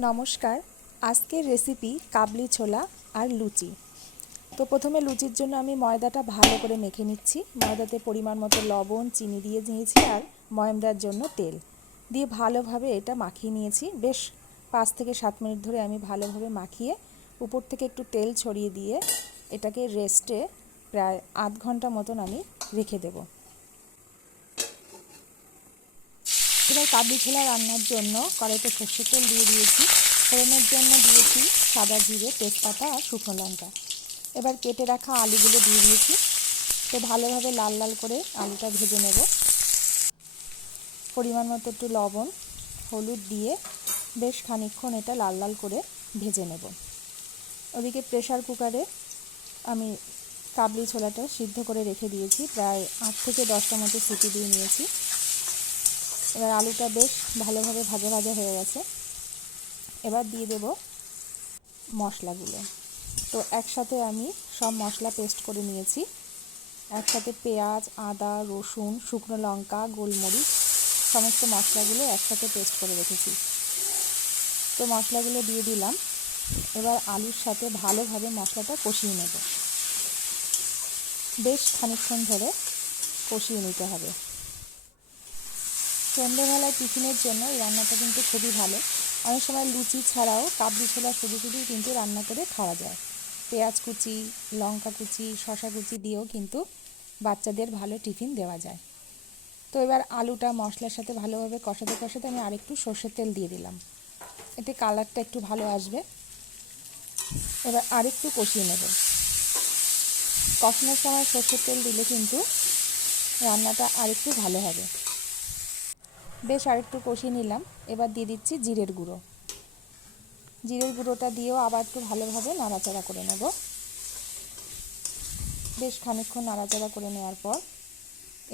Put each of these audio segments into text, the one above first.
নমস্কার। আজকের রেসিপি কাবলি ছোলা আর লুচি। তো প্রথমে লুচির জন্য আমি ময়দাটা ভালো করে মেখে নিচ্ছি। ময়দাতে পরিমাণ মতো লবণ, চিনি দিয়ে নিয়েছি আর ময়াম দেওয়ার জন্য তেল দিয়ে ভালোভাবে এটা মাখিয়ে নিয়েছি। বেশ 5 থেকে 7 মিনিট ধরে আমি ভালোভাবে মাখিয়ে উপর থেকে একটু তেল ছড়িয়ে দিয়ে এটাকে রেস্টে প্রায় আধ ঘন্টা মতন আমি রেখে দেব। এবার কাবলি ছোলা রান্নার জন্য কড়াইতে সর্ষের তেল দিয়ে দিয়েছি। ফোড়নের জন্য দিয়েছি সাদা জিরে, তেজপাতা আর শুকনো লঙ্কা। এবার কেটে রাখা আলুগুলো দিয়ে দিয়েছি। তো ভালোভাবে লাল লাল করে আলুটা ভেজে নেব। পরিমাণ মতো একটু লবণ, হলুদ দিয়ে বেশ খানিকক্ষণ এটা লাল লাল করে ভেজে নেব। ওদিকে প্রেসার কুকারে আমি কাবলি ছোলাটা সিদ্ধ করে রেখে দিয়েছি। প্রায় 8 থেকে 10টা মতো সিটি দিয়ে নিয়েছি। এবার আলুটা বেশ ভালোভাবে ভাজা ভাজা হয়ে গেছে। এবার দিয়ে দেব মশলাগুলো। তো একসাথে আমি সব মশলা পেস্ট করে নিয়েছি। একসাথে পেঁয়াজ, আদা, রসুন, শুকনো লঙ্কা, গোলমরিচ সমস্ত মশলাগুলো একসাথে পেস্ট করে রেখেছি। তো মশলাগুলো দিয়ে দিলাম। এবার আলুর সাথে ভালোভাবে মশলাটা কষিয়ে নেব। বেশ খানিকক্ষণ ধরে কষিয়ে নিতে হবে। সন্ধ্যেবেলায় টিফিনের জন্য এই রান্নাটা কিন্তু খুবই ভালো। অনেক সময় লুচি ছাড়াও কাবলি ছোলা শুধু শুধুই কিন্তু রান্না করে খাওয়া যায়। পেঁয়াজ কুচি, লঙ্কা কুচি, শসা কুচি দিয়েও কিন্তু বাচ্চাদের ভালো টিফিন দেওয়া যায়। তো এবার আলুটা মশলার সাথে ভালোভাবে কষাতে কষাতে আমি আরেকটু সর্ষের তেল দিয়ে দিলাম। এতে কালারটা একটু ভালো আসবে। এবার আরেকটু কষিয়ে নেব। কষানোর সময় সর্ষের তেল দিলে কিন্তু রান্নাটা আরেকটু ভালো হবে। বেশ আরেকটু কষিয়ে নিলাম। এবার দিয়ে দিচ্ছি জিরের গুঁড়ো। জিরের গুঁড়োটা দিয়েও আবার একটু ভালোভাবে নাড়াচাড়া করে নেব। বেশ খানিকক্ষণ নাড়াচাড়া করে নেওয়ার পর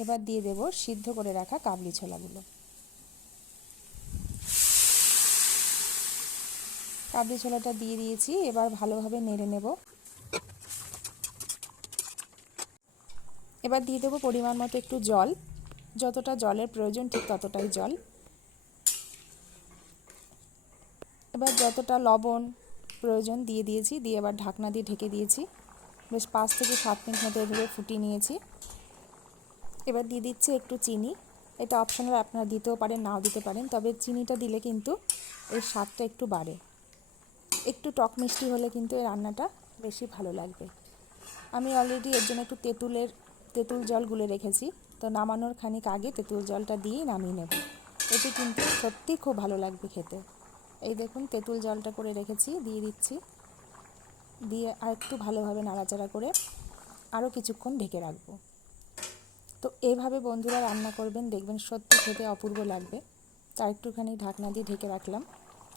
এবার দিয়ে দেব সিদ্ধ করে রাখা কাবলি ছোলাগুলো। কাবলি ছোলাটা দিয়ে দিয়েছি। এবার ভালোভাবে নেড়ে নেব। এবার দিয়ে দেবো পরিমাণ মতো একটু জল। যতটা জলের প্রয়োজন ঠিক ততটাই জল। এবার যতটা লবণ প্রয়োজন দিয়ে দিয়েছি। দিয়ে এবার ঢাকনা দিয়ে ঢেকে দিয়েছি। বেশ 5 থেকে 7 মিনিট মতো এভাবে ফুটিয়ে নিয়েছি। এবার দিয়ে দিচ্ছি একটু চিনি। এটা অপশনাল, আপনারা দিতেও পারেন, নাও দিতে পারেন। তবে চিনিটা দিলে কিন্তু এর স্বাদটা একটু বাড়ে। একটু টক মিষ্টি হলে কিন্তু এই রান্নাটা বেশি ভালো লাগবে। আমি অলরেডি এর জন্য একটু তেঁতুল জল গুলে রেখেছি। তো নামানোর খানিক আগে তেঁতুল জলটা দিয়েই নামিয়ে নেব। এতে কিন্তু সত্যি খুব ভালো লাগবে খেতে। এই দেখুন তেঁতুল জলটা করে রেখেছি, দিয়ে দিচ্ছি। দিয়ে আর একটু ভালোভাবে নাড়াচাড়া করে আরও কিছুক্ষণ ঢেকে রাখবো। তো এইভাবে বন্ধুরা রান্না করবেন, দেখবেন সত্যি খেতে অপূর্ব লাগবে। তার একটুখানি ঢাকনা দিয়ে ঢেকে রাখলাম।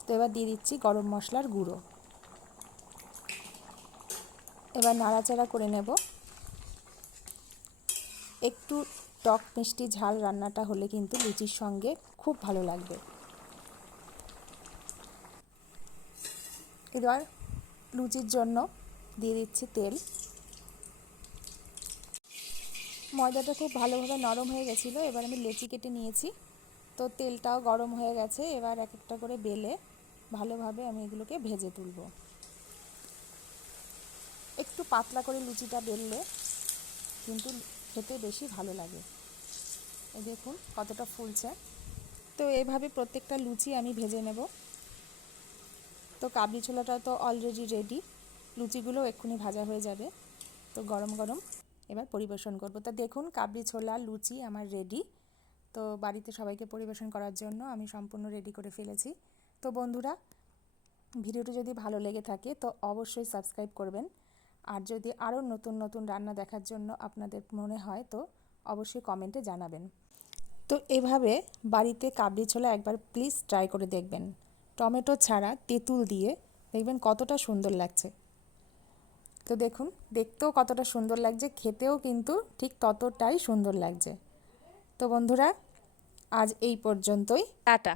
তো এবার দিয়ে দিচ্ছি গরম মশলার গুঁড়ো। এবার নাড়াচাড়া করে নেব। একটু টক মিষ্টি ঝাল রান্নাটা হলে কিন্তু লুচির সঙ্গে খুব ভালো লাগবে। এবার লুচির জন্য দিয়ে দিচ্ছি তেল। ময়দাটা খুব ভালোভাবে নরম হয়ে গেছিলো। এবার আমি লেচি কেটে নিয়েছি। তো তেলটাও গরম হয়ে গেছে। এবার এক একটা করে বেলে ভালোভাবে আমি এগুলোকে ভেজে তুলব। একটু পাতলা করে লুচিটা বেললে কিন্তু খেতে বেশি ভালো লাগে। এই দেখুন কতটা ফুলছে। তো এইভাবে প্রত্যেকটা লুচি আমি ভেজে নেব। তো কাবলি ছোলাটা তো অলরেডি রেডি। লুচিগুলো এক্ষুনি ভাজা হয়ে যাবে। তো গরম গরম এবার পরিবেশন করব। তা দেখুন কাবলি ছোলা লুচি আমার রেডি। তো বাড়িতে সবাইকে পরিবেশন করার জন্য আমি সম্পূর্ণ রেডি করে ফেলেছি। তো বন্ধুরা, ভিডিওটি যদি ভালো লেগে থাকে তো অবশ্যই সাবস্ক্রাইব করবেন। আর যদি আরও নতুন নতুন রান্না দেখার জন্য আপনাদের মনে হয় তো অবশ্যই কমেন্টে জানাবেন। তো এভাবে বাড়িতে কাবলি ছোলা একবার প্লিজ ট্রাই করে দেখবেন। টমেটো ছাড়া তেঁতুল দিয়ে দেখবেন কতটা সুন্দর লাগছে। তো দেখুন দেখতেও কতটা সুন্দর লাগছে, খেতেও কিন্তু ঠিক ততটাই সুন্দর লাগছে। তো বন্ধুরা, আজ এই পর্যন্তই। টাটা।